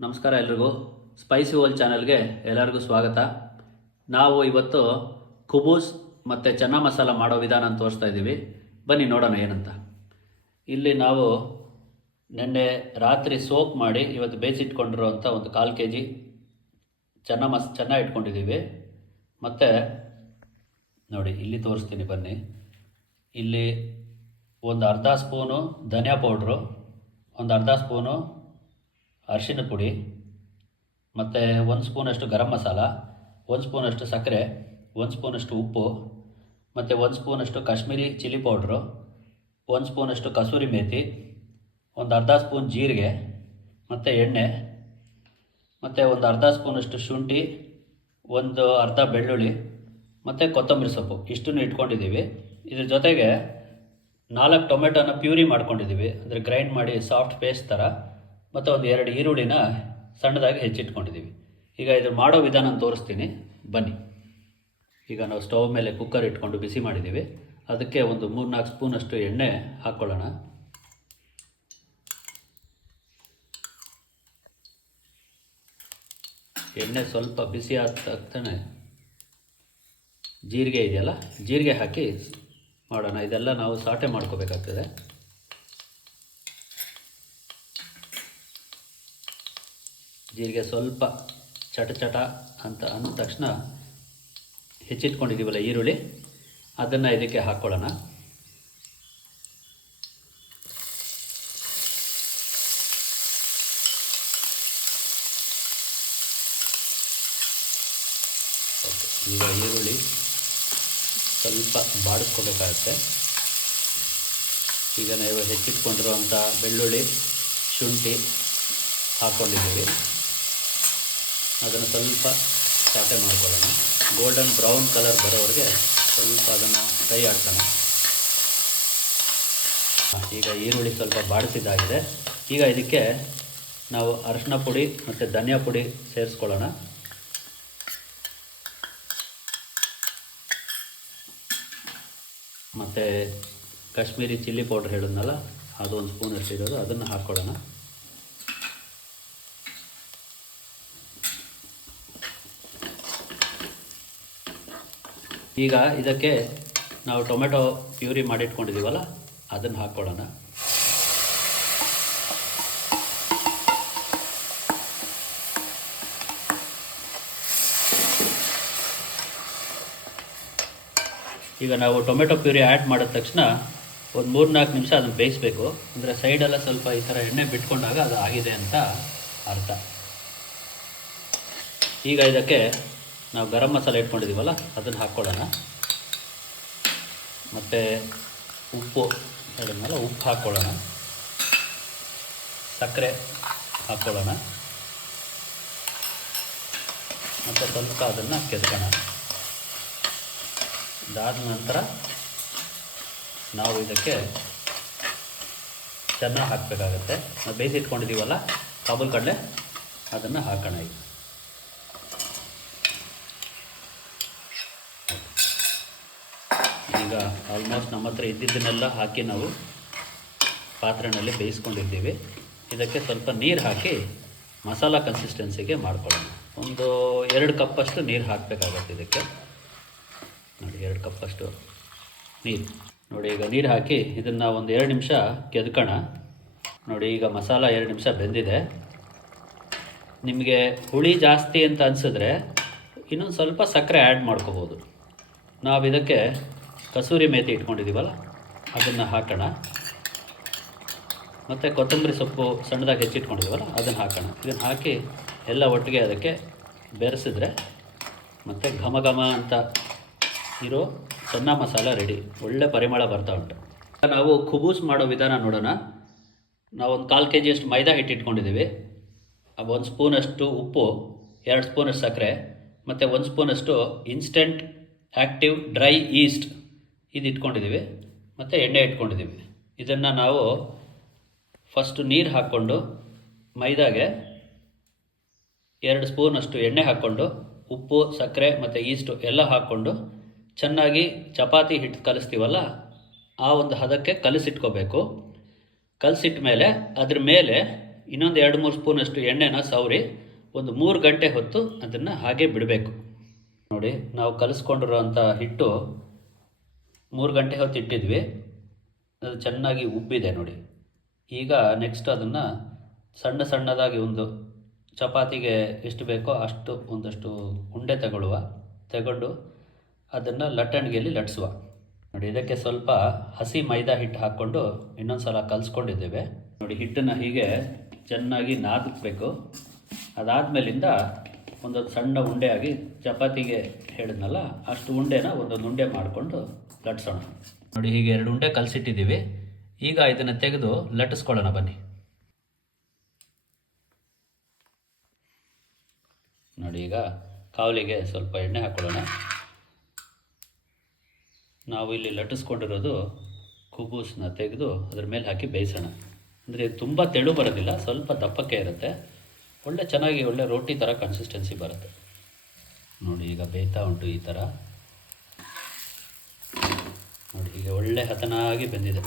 ನಮಸ್ಕಾರ ಎಲ್ರಿಗೂ. Spicy world ಚಾನಲ್ಗೆ ಎಲ್ಲರಿಗೂ ಸ್ವಾಗತ. ನಾವು ಇವತ್ತು ಕುಬೂಸ್ ಮತ್ತು ಚನ್ನ ಮಸಾಲ ಮಾಡೋ ವಿಧಾನ ತೋರಿಸ್ತಾ ಇದ್ದೀವಿ. ಬನ್ನಿ ನೋಡೋಣ ಏನಂತ. ಇಲ್ಲಿ ನಾವು ನಿನ್ನೆ ರಾತ್ರಿ ಸೋಪ್ ಮಾಡಿ ಇವತ್ತು ಬೇಯಿಸಿಟ್ಕೊಂಡಿರೋಂಥ ಒಂದು 1/4 kg ಚೆನ್ನ ಇಟ್ಕೊಂಡಿದ್ದೀವಿ. ಮತ್ತು ನೋಡಿ ಇಲ್ಲಿ ತೋರಿಸ್ತೀನಿ ಬನ್ನಿ. ಇಲ್ಲಿ ಒಂದು ಅರ್ಧ ಸ್ಪೂನು ಧನಿಯಾ ಪೌಡ್ರು, ಒಂದು ಅರ್ಧ ಸ್ಪೂನು ಅರಿಶಿನ ಪುಡಿ, ಮತ್ತು 1 ಸ್ಪೂನಷ್ಟು ಗರಂ ಮಸಾಲ, 1 ಸ್ಪೂನಷ್ಟು ಸಕ್ಕರೆ, 1 ಸ್ಪೂನಷ್ಟು ಉಪ್ಪು, ಮತ್ತು 1 ಸ್ಪೂನಷ್ಟು ಕಾಶ್ಮೀರಿ ಚಿಲ್ಲಿ ಪೌಡ್ರು, 1 ಸ್ಪೂನಷ್ಟು ಕಸೂರಿ ಮೇಥಿ, ಒಂದು ಅರ್ಧ ಸ್ಪೂನ್ ಜೀರಿಗೆ, ಮತ್ತು ಎಣ್ಣೆ, ಮತ್ತು ಒಂದು ಅರ್ಧ ಸ್ಪೂನಷ್ಟು ಶುಂಠಿ, ಒಂದು ಅರ್ಧ ಬೆಳ್ಳುಳ್ಳಿ, ಮತ್ತು ಕೊತ್ತಂಬರಿ ಸೊಪ್ಪು ಇಷ್ಟನ್ನು ಇಟ್ಕೊಂಡಿದ್ದೀವಿ. ಇದ್ರ ಜೊತೆಗೆ 4 ಟೊಮೆಟೊನ ಪ್ಯೂರಿ ಮಾಡ್ಕೊಂಡಿದ್ದೀವಿ, ಅಂದರೆ ಗ್ರೈಂಡ್ ಮಾಡಿ ಸಾಫ್ಟ್ ಪೇಸ್ಟ್ ಥರ, ಮತ್ತು ಒಂದು 2 ಈರುಳ್ಳಿನ ಸಣ್ಣದಾಗಿ ಹೆಚ್ಚಿಟ್ಕೊಂಡಿದ್ದೀವಿ. ಈಗ ಇದು ಮಾಡೋ ವಿಧಾನ ತೋರಿಸ್ತೀನಿ ಬನ್ನಿ. ಈಗ ನಾವು ಸ್ಟವ್ ಮೇಲೆ ಕುಕ್ಕರ್ ಇಟ್ಕೊಂಡು ಬಿಸಿ ಮಾಡಿದ್ದೀವಿ. ಅದಕ್ಕೆ ಒಂದು 3-4 ಸ್ಪೂನಷ್ಟು ಎಣ್ಣೆ ಹಾಕ್ಕೊಳ್ಳೋಣ. ಎಣ್ಣೆ ಸ್ವಲ್ಪ ಬಿಸಿ ಆದ ತಕ್ಷಣ ಜೀರಿಗೆ ಇದೆಯಲ್ಲ, ಜೀರಿಗೆ ಹಾಕಿ ಮಾಡೋಣ. ಇದೆಲ್ಲ ನಾವು ಸಾಟೆ ಮಾಡ್ಕೋಬೇಕಾಗ್ತದೆ. ಜೀರಿಗೆ ಸ್ವಲ್ಪ ಚಟ ಅಂತ ಅಂದ ತಕ್ಷಣ ಹೆಚ್ಚಿಟ್ಕೊಂಡಿದ್ದೀವಲ್ಲ ಈರುಳ್ಳಿ, ಅದನ್ನು ಇದಕ್ಕೆ ಹಾಕ್ಕೊಳ್ಳೋಣ. ಈಗ ಈರುಳ್ಳಿ ಸ್ವಲ್ಪ ಬಾಡಿಸ್ಕೋಬೇಕಾಗುತ್ತೆ. ಈಗ ನಾವು ಹೆಚ್ಚಿಟ್ಕೊಂಡಿರುವಂಥ ಬೆಳ್ಳುಳ್ಳಿ, ಶುಂಠಿ ಹಾಕ್ಕೊಂಡಿದ್ದೀವಿ. ಅದನ್ನು ಸ್ವಲ್ಪ ಸಾಟೆ ಮಾಡ್ಕೊಳ್ಳೋಣ. ಗೋಲ್ಡನ್ ಬ್ರೌನ್ ಕಲರ್ ಬರೋವರೆಗೆ ಸ್ವಲ್ಪ ಅದನ್ನು ಫ್ರೈ ಆಗ್ತಾನೆ. ಈಗ ಈರುಳ್ಳಿ ಸ್ವಲ್ಪ ಬಾಡಿಸಿದ್ದಾಗಿದೆ. ಈಗ ಇದಕ್ಕೆ ನಾವು ಅರಿಶಿನ ಪುಡಿ ಮತ್ತು ಧನಿಯಾ ಪುಡಿ ಸೇರಿಸ್ಕೊಳ್ಳೋಣ. ಮತ್ತು ಕಾಶ್ಮೀರಿ ಚಿಲ್ಲಿ ಪೌಡ್ರ್ ಹೇಳಿದ್ನಲ್ಲ, ಅದು 1 ಸ್ಪೂನಷ್ಟು ಇರೋದು, ಅದನ್ನು ಹಾಕ್ಕೊಳ್ಳೋಣ. ಈಗ ಇದಕ್ಕೆ ನಾವು ಟೊಮೆಟೊ ಪ್ಯೂರಿ ಮಾಡಿಟ್ಕೊಂಡಿದ್ದೀವಲ್ಲ, ಅದನ್ನು ಹಾಕ್ಕೊಳ್ಳೋಣ. ಈಗ ನಾವು ಟೊಮೆಟೊ ಪ್ಯೂರಿ ಆ್ಯಡ್ ಮಾಡಿದ ತಕ್ಷಣ ಒಂದು 3-4 ನಿಮಿಷ ಅದನ್ನು ಬೇಯಿಸಬೇಕು. ಅಂದರೆ ಸೈಡೆಲ್ಲ ಸ್ವಲ್ಪ ಈ ಥರ ಎಣ್ಣೆ ಬಿಟ್ಕೊಂಡಾಗ ಅದು ಆಗಿದೆ ಅಂತ ಅರ್ಥ. ಈಗ ಇದಕ್ಕೆ ನಾವು ಗರಂ ಮಸಾಲೆ ಇಟ್ಕೊಂಡಿದ್ದೀವಲ್ಲ, ಅದನ್ನು ಹಾಕ್ಕೊಳ್ಳೋಣ. ಮತ್ತು ಉಪ್ಪು ಹೇಳಿದ್ಮೇಲೆ ಉಪ್ಪು ಹಾಕ್ಕೊಳ್ಳೋಣ. ಸಕ್ಕರೆ ಹಾಕ್ಕೊಳ್ಳೋಣ. ಮತ್ತು ಸ್ವಲ್ಪ ಅದನ್ನು ಕೆದಕೋಣ. ಅದಾದ ನಂತರ ನಾವು ಇದಕ್ಕೆ ಚೆನ್ನಾಗಿ ಹಾಕಬೇಕಾಗತ್ತೆ. ನಾವು ಬೇಯಿಸಿಟ್ಕೊಂಡಿದ್ದೀವಲ್ಲ ಕಾಬೂಲ್ ಕಡಲೆ, ಅದನ್ನು ಹಾಕೋಣ. ಈಗ ಆಲ್ಮೋಸ್ಟ್ ನಮ್ಮ ಹತ್ರ ಇದ್ದಿದ್ದನ್ನೆಲ್ಲ ಹಾಕಿ ನಾವು ಪಾತ್ರೆಯಲ್ಲಿ ಬೇಯಿಸ್ಕೊಂಡಿದ್ದೀವಿ. ಇದಕ್ಕೆ ಸ್ವಲ್ಪ ನೀರು ಹಾಕಿ ಮಸಾಲ ಕನ್ಸಿಸ್ಟೆನ್ಸಿಗೆ ಮಾಡ್ಕೊಳ್ಳೋಣ. ಒಂದು 2 ಕಪ್ಪಷ್ಟು ನೀರು ಹಾಕಬೇಕಾಗತ್ತೆ ಇದಕ್ಕೆ. ನೋಡಿ, 2 ಕಪ್ಪಷ್ಟು ನೀರು. ನೋಡಿ, ಈಗ ನೀರು ಹಾಕಿ ಇದನ್ನು ಒಂದು 2 ನಿಮಿಷ ಕೆದ್ಕೋಣ. ನೋಡಿ, ಈಗ ಮಸಾಲ 2 ನಿಮಿಷ ಬೆಂದಿದೆ. ನಿಮಗೆ ಹುಳಿ ಜಾಸ್ತಿ ಅಂತ ಅನಿಸಿದ್ರೆ ಇನ್ನೊಂದು ಸ್ವಲ್ಪ ಸಕ್ಕರೆ ಆ್ಯಡ್ ಮಾಡ್ಕೋಬೋದು. ನಾವು ಇದಕ್ಕೆ ಕಸೂರಿ ಮೇಥಿ ಇಟ್ಕೊಂಡಿದ್ದೀವಲ್ಲ, ಅದನ್ನು ಹಾಕೋಣ. ಮತ್ತು ಕೊತ್ತಂಬರಿ ಸೊಪ್ಪು ಸಣ್ಣದಾಗಿ ಹೆಚ್ಚಿಟ್ಕೊಂಡಿದ್ದೀವಲ್ಲ, ಅದನ್ನು ಹಾಕೋಣ. ಇದನ್ನು ಹಾಕಿ ಎಲ್ಲ ಒಟ್ಟಿಗೆ ಅದಕ್ಕೆ ಬೆರೆಸಿದ್ರೆ ಮತ್ತು ಘಮ ಘಮ ಅಂತ ಇರೋ ಚೆನ್ನ ಮಸಾಲ ರೆಡಿ. ಒಳ್ಳೆ ಪರಿಮಳ ಬರ್ತಾ ಉಂಟು. ನಾವು ಖುಬೂಸ್ ಮಾಡೋ ವಿಧಾನ ನೋಡೋಣ. ನಾವು ಒಂದು 1/4 kg ಮೈದಾ ಹಿಟ್ಟು ಇಟ್ಕೊಂಡಿದ್ದೀವಿ. 1 ಸ್ಪೂನಷ್ಟು ಉಪ್ಪು, 2 ಸ್ಪೂನಷ್ಟು ಸಕ್ಕರೆ, ಮತ್ತು 1 ಸ್ಪೂನಷ್ಟು ಇನ್ಸ್ಟೆಂಟ್ ಆ್ಯಕ್ಟಿವ್ ಡ್ರೈ ಈಸ್ಟ್ ಇದು ಇಟ್ಕೊಂಡಿದ್ದೀವಿ. ಮತ್ತು ಎಣ್ಣೆ ಇಟ್ಕೊಂಡಿದ್ದೀವಿ. ಇದನ್ನು ನಾವು ಫಸ್ಟು ನೀರು ಹಾಕ್ಕೊಂಡು ಮೈದಾಗೆ 2 ಸ್ಪೂನಷ್ಟು ಎಣ್ಣೆ ಹಾಕ್ಕೊಂಡು ಉಪ್ಪು, ಸಕ್ಕರೆ ಮತ್ತು ಈಸ್ಟು ಎಲ್ಲ ಹಾಕ್ಕೊಂಡು ಚೆನ್ನಾಗಿ ಚಪಾತಿ ಹಿಟ್ಟು ಕಲಿಸ್ತೀವಲ್ಲ, ಆ ಒಂದು ಹದಕ್ಕೆ ಕಲಸಿಟ್ಕೋಬೇಕು. ಕಲಸಿಟ್ಟ ಮೇಲೆ ಅದ್ರ ಮೇಲೆ ಇನ್ನೊಂದು 2-3 ಸ್ಪೂನಷ್ಟು ಎಣ್ಣೆನ ಸವರಿ ಒಂದು 3 ಗಂಟೆ ಹೊತ್ತು ಅದನ್ನು ಹಾಗೆ ಬಿಡಬೇಕು. ನೋಡಿ, ನಾವು ಕಲಿಸ್ಕೊಂಡಿರೋಂಥ ಹಿಟ್ಟು 3 ಗಂಟೆ ಹೊತ್ತು ಇಟ್ಟಿದ್ವಿ, ಅದು ಚೆನ್ನಾಗಿ ಉಬ್ಬಿದೆ ನೋಡಿ. ಈಗ ನೆಕ್ಸ್ಟ್ ಅದನ್ನು ಸಣ್ಣ ಸಣ್ಣದಾಗಿ ಒಂದು ಚಪಾತಿಗೆ ಎಷ್ಟು ಬೇಕೋ ಅಷ್ಟು ಒಂದಷ್ಟು ಉಂಡೆ ತಗೊಂಡು ಅದನ್ನು ಲಟ್ಟಣಿಗೆಯಲ್ಲಿ ಲಟ್ಟಿಸುವ. ನೋಡಿ, ಇದಕ್ಕೆ ಸ್ವಲ್ಪ ಹಸಿ ಮೈದಾ ಹಿಟ್ಟು ಹಾಕ್ಕೊಂಡು ಇನ್ನೊಂದು ಸಲ ಕಲಿಸ್ಕೊಂಡಿದ್ದೇವೆ. ನೋಡಿ, ಹಿಟ್ಟನ್ನು ಹೀಗೆ ಚೆನ್ನಾಗಿ ನಾದಬೇಕು. ಅದಾದಮೇಲಿಂದ ಒಂದೊಂದು ಸಣ್ಣ ಉಂಡೆಯಾಗಿ ಚಪಾತಿಗೆ ಹೇಳಿದ್ನಲ್ಲ ಅಷ್ಟು ಉಂಡೆನ ಒಂದೊಂದು ಉಂಡೆ ಮಾಡಿಕೊಂಡು ಲಟ್ಸೋಣ. ನೋಡಿ, ಹೀಗೆ 2 ಉಂಡೆ ಕಲಸಿಟ್ಟಿದ್ದೀವಿ. ಈಗ ಇದನ್ನು ತೆಗೆದು ಲಟ್ಟಿಸ್ಕೊಳ್ಳೋಣ ಬನ್ನಿ. ನೋಡಿ, ಈಗ ಕಾವಲಿಗೆ ಸ್ವಲ್ಪ ಎಣ್ಣೆ ಹಾಕ್ಕೊಳ್ಳೋಣ. ನಾವು ಇಲ್ಲಿ ಲಟ್ಟಿಸ್ಕೊಂಡಿರೋದು ಕುಬೂಸನ್ನ ತೆಗೆದು ಅದ್ರ ಮೇಲೆ ಹಾಕಿ ಬೇಯಿಸೋಣ. ಅಂದರೆ ತುಂಬ ತೆಳು ಬರೋದಿಲ್ಲ, ಸ್ವಲ್ಪ ದಪ್ಪಕ್ಕೆ ಇರುತ್ತೆ. ಒಳ್ಳೆ ರೋಟಿ ಥರ ಕನ್ಸಿಸ್ಟೆನ್ಸಿ ಬರುತ್ತೆ. ನೋಡಿ, ಈಗ ಬೇಯ್ತಾ ಉಂಟು ಈ ಥರ. ನೋಡಿ, ಈಗ ಒಳ್ಳೆ ಹತನಾಗಿ ಬೆಂದಿದೆ.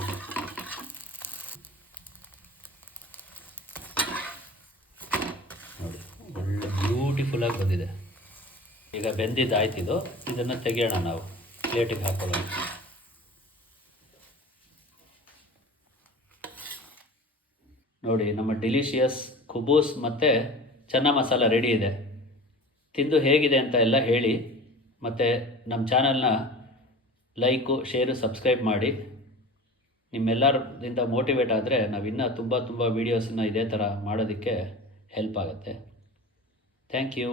ನೋಡಿ, ಒಳ್ಳೆ ಬ್ಯೂಟಿಫುಲ್ಲಾಗಿ ಬಂದಿದೆ. ಈಗ ಬೆಂದಿದ್ದಾಯ್ತಿದು. ಇದನ್ನು ತೆಗೆಯೋಣ, ನಾವು ಪ್ಲೇಟಿಗೆ ಹಾಕೊಳ್ಳೋಣ. ನೋಡಿ, ನಮ್ಮ ಡಿಲಿಷಿಯಸ್ ಕುಬೂಸ್ ಮತ್ತು ಚನ್ನ ಮಸಾಲ ರೆಡಿ ಇದೆ. ತಿಂದು ಹೇಗಿದೆ ಅಂತ ಎಲ್ಲ ಹೇಳಿ, ಮತ್ತು ನಮ್ಮ ಚಾನಲ್ನ ಲೈಕು, ಶೇರು, ಸಬ್ಸ್ಕ್ರೈಬ್ ಮಾಡಿ. ನಿಮ್ಮೆಲ್ಲರಿಂದ ಮೋಟಿವೇಟ್ ಆದರೆ ನಾವು ಇನ್ನೂ ತುಂಬ ವೀಡಿಯೋಸನ್ನ ಇದೇ ಥರ ಮಾಡೋದಕ್ಕೆ ಹೆಲ್ಪ್ ಆಗುತ್ತೆ. Thank you.